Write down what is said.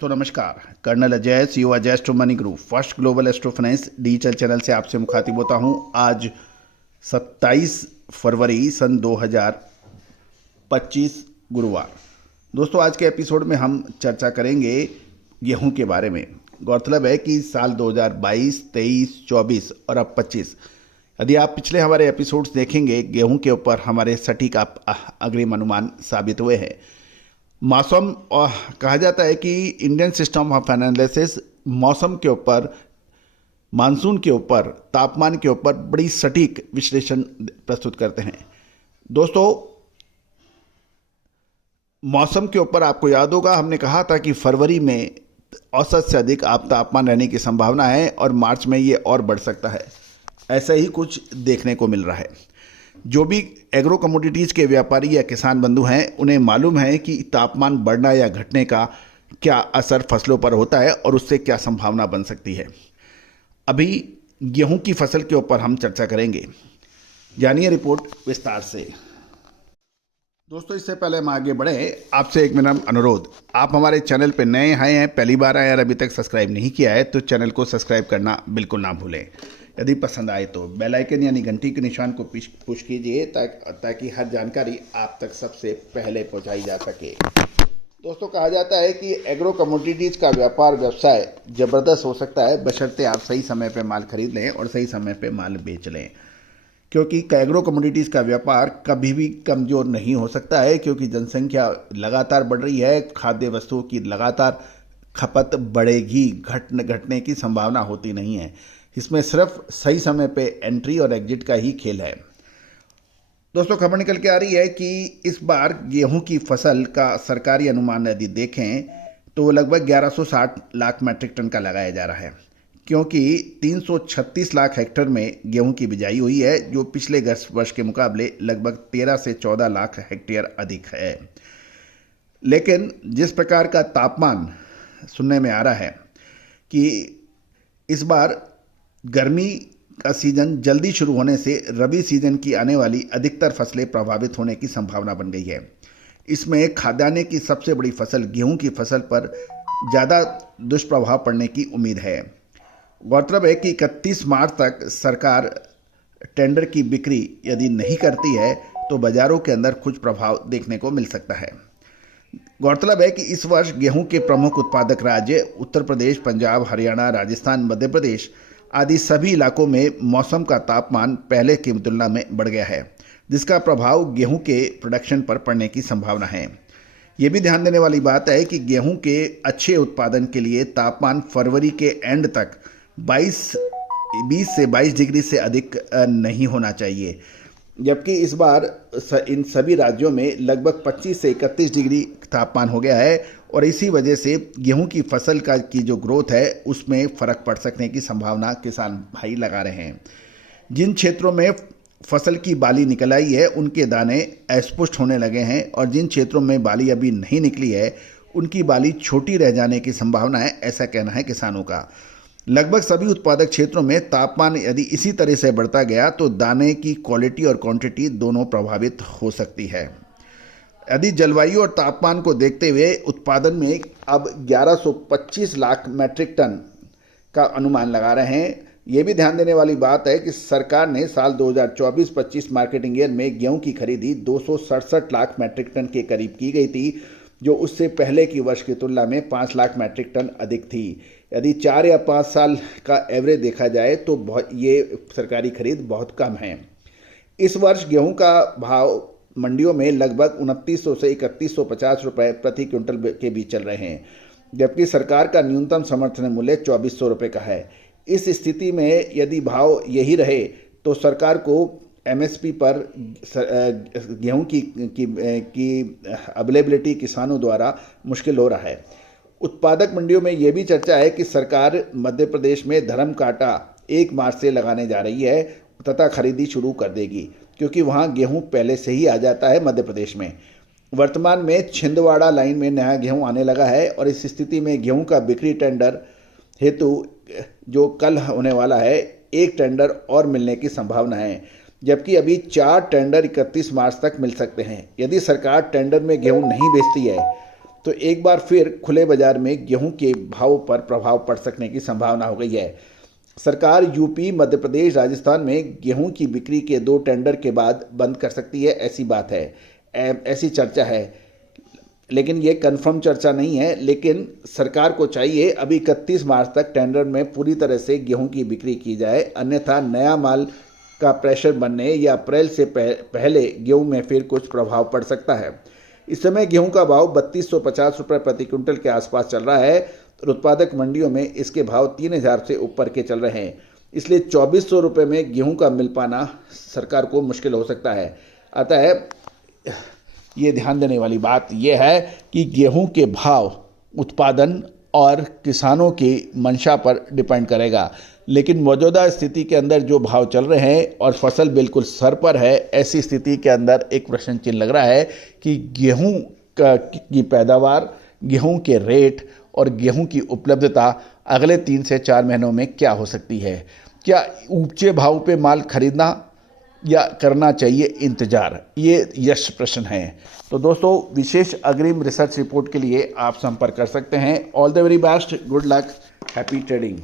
दोस्तों नमस्कार। Colonel Ajay, CEO Ajay astro money group first global astro finance digital channel से आपसे मुखातिब होता हूं। आज 27 फरवरी सन 2025 गुरुवार। दोस्तों आज के एपिसोड में हम चर्चा करेंगे गेहूं के बारे में। गौरतलब है कि साल 2022, 23, 24 और अब 25, यदि आप पिछले हमारे एपिसोड्स देखेंगे, गेहूं के ऊपर हमारे सटीक अग्रिम अनुमान साबित हुए हैं। मौसम कहा जाता है कि इंडियन सिस्टम ऑफ एनालिसिस मौसम के ऊपर, मानसून के ऊपर, तापमान के ऊपर बड़ी सटीक विश्लेषण प्रस्तुत करते हैं। दोस्तों मौसम के ऊपर आपको याद होगा, हमने कहा था कि फरवरी में औसत से अधिक तापमान रहने की संभावना है और मार्च में ये और बढ़ सकता है। ऐसा ही कुछ देखने को मिल रहा है। जो भी एग्रो कमोडिटीज़ के व्यापारी या किसान बंधु हैं, उन्हें मालूम है कि तापमान बढ़ना या घटने का क्या असर फसलों पर होता है और उससे क्या संभावना बन सकती है। अभी गेहूं की फसल के ऊपर हम चर्चा करेंगे। जानिए रिपोर्ट विस्तार से। दोस्तों इससे पहले हम आगे बढ़े, आपसे एक विनम्र अनुरोध। आप हमारे चैनल पर नए आए हैं, पहली बार आए और अभी तक सब्सक्राइब नहीं किया है तो चैनल को सब्सक्राइब करना बिल्कुल ना भूलें। यदि पसंद आए तो बेल आइकन यानी घंटी के निशान को पुश कीजिए ताकि हर जानकारी आप तक सबसे पहले पहुंचाई जा सके। दोस्तों कहा जाता है कि एग्रो कमोडिटीज़ का व्यापार व्यवसाय ज़बरदस्त हो सकता है, बशर्ते आप सही समय पे माल खरीद लें और सही समय पे माल बेच लें। क्योंकि एग्रो कमोडिटीज़ का व्यापार कभी भी कमज़ोर नहीं हो सकता है, क्योंकि जनसंख्या लगातार बढ़ रही है, खाद्य वस्तुओं की लगातार खपत बढ़ेगी, घटने की संभावना होती नहीं है। इसमें सिर्फ सही समय पे एंट्री और एग्जिट का ही खेल है। दोस्तों खबर निकल के आ रही है कि इस बार गेहूं की फसल का सरकारी अनुमान यदि देखें तो लगभग 1160 लाख मैट्रिक टन का लगाया जा रहा है, क्योंकि 336 लाख हेक्टेयर में गेहूं की बिजाई हुई है, जो पिछले वर्ष के मुकाबले लगभग 13 से 14 लाख हेक्टेयर अधिक है। लेकिन जिस प्रकार का तापमान सुनने में आ रहा है कि इस बार गर्मी का सीजन जल्दी शुरू होने से रबी सीजन की आने वाली अधिकतर फसलें प्रभावित होने की संभावना बन गई है। इसमें खाद्यान्न की सबसे बड़ी फसल गेहूं की फसल पर ज़्यादा दुष्प्रभाव पड़ने की उम्मीद है। गौरतलब है कि 31 मार्च तक सरकार टेंडर की बिक्री यदि नहीं करती है तो बाज़ारों के अंदर कुछ प्रभाव देखने को मिल सकता है। गौरतलब है कि इस वर्ष गेहूं के प्रमुख उत्पादक राज्य उत्तर प्रदेश, पंजाब, हरियाणा, राजस्थान, मध्य प्रदेश आदि सभी इलाकों में मौसम का तापमान पहले की तुलना में बढ़ गया है, जिसका प्रभाव गेहूं के प्रोडक्शन पर पड़ने की संभावना है। ये भी ध्यान देने वाली बात है कि गेहूं के अच्छे उत्पादन के लिए तापमान फरवरी के एंड तक 20 से 22 डिग्री से अधिक नहीं होना चाहिए, जबकि इस बार इन सभी राज्यों में लगभग 25 से 31 डिग्री तापमान हो गया है और इसी वजह से गेहूं की फसल की जो ग्रोथ है उसमें फ़र्क पड़ सकने की संभावना किसान भाई लगा रहे हैं। जिन क्षेत्रों में फसल की बाली निकल आई है उनके दाने अस्पुष्ट होने लगे हैं और जिन क्षेत्रों में बाली अभी नहीं निकली है उनकी बाली छोटी रह जाने की संभावना है, ऐसा कहना है किसानों का। लगभग सभी उत्पादक क्षेत्रों में तापमान यदि इसी तरह से बढ़ता गया तो दाने की क्वालिटी और क्वांटिटी दोनों प्रभावित हो सकती है। यदि जलवायु और तापमान को देखते हुए उत्पादन में अब 1125 लाख मैट्रिक टन का अनुमान लगा रहे हैं। ये भी ध्यान देने वाली बात है कि सरकार ने साल 2024-25 मार्केटिंग ईयर में गेहूं की खरीदी 267 लाख मैट्रिक टन के करीब की गई थी, जो उससे पहले की वर्ष की तुलना में 5 लाख मैट्रिक टन अधिक थी। यदि 4 या 5 साल का एवरेज देखा जाए तो ये सरकारी खरीद बहुत कम है। इस वर्ष गेहूं का भाव मंडियों में लगभग 2900 से 3150 रुपये प्रति क्विंटल के बीच चल रहे हैं, जबकि सरकार का न्यूनतम समर्थन मूल्य 2400 रुपये का है। इस स्थिति में यदि भाव यही रहे तो सरकार को एमएसपी पर गेहूं की अवेलेबिलिटी किसानों द्वारा मुश्किल हो रहा है। उत्पादक मंडियों में ये भी चर्चा है कि सरकार मध्य प्रदेश में धर्म कांटा 1 मार्च से लगाने जा रही है तथा खरीदी शुरू कर देगी, क्योंकि वहाँ गेहूं पहले से ही आ जाता है मध्य प्रदेश में। वर्तमान में छिंदवाड़ा लाइन में नया गेहूं आने लगा है और इस स्थिति में गेहूं का बिक्री टेंडर हेतु जो कल होने वाला है, एक टेंडर और मिलने की संभावना है, जबकि अभी 4 टेंडर 31 मार्च तक मिल सकते हैं। यदि सरकार टेंडर में गेहूं नहीं बेचती है तो एक बार फिर खुले बाजार में गेहूं के भाव पर प्रभाव पड़ सकने की संभावना हो गई है। सरकार यूपी, मध्य प्रदेश, राजस्थान में गेहूं की बिक्री के 2 टेंडर के बाद बंद कर सकती है, ऐसी बात है, ऐसी चर्चा है। लेकिन ये कंफर्म चर्चा नहीं है। लेकिन सरकार को चाहिए अभी 31 मार्च तक टेंडर में पूरी तरह से गेहूं की बिक्री की जाए, अन्यथा नया माल का प्रेशर बनने या अप्रैल से पहले गेहूं में फिर कुछ प्रभाव पड़ सकता है। इस समय गेहूं का भाव 3250 रुपये प्रति क्विंटल के आसपास चल रहा है और उत्पादक मंडियों में इसके भाव 3000 से ऊपर के चल रहे हैं। इसलिए 2400 रुपये में गेहूं का मिल पाना सरकार को मुश्किल हो सकता है। अतः ये ध्यान देने वाली बात यह है कि गेहूं के भाव उत्पादन और किसानों की मंशा पर डिपेंड करेगा। लेकिन मौजूदा स्थिति के अंदर जो भाव चल रहे हैं और फसल बिल्कुल सर पर है, ऐसी स्थिति के अंदर एक प्रश्न चिन्ह लग रहा है कि गेहूं की पैदावार, गेहूं के रेट और गेहूं की उपलब्धता अगले 3 से 4 महीनों में क्या हो सकती है। क्या ऊंचे भाव पे माल खरीदना या करना चाहिए इंतजार, ये यश प्रश्न है। तो दोस्तों, विशेष अग्रिम रिसर्च रिपोर्ट के लिए आप संपर्क कर सकते हैं। All the very best, good luck, happy trading.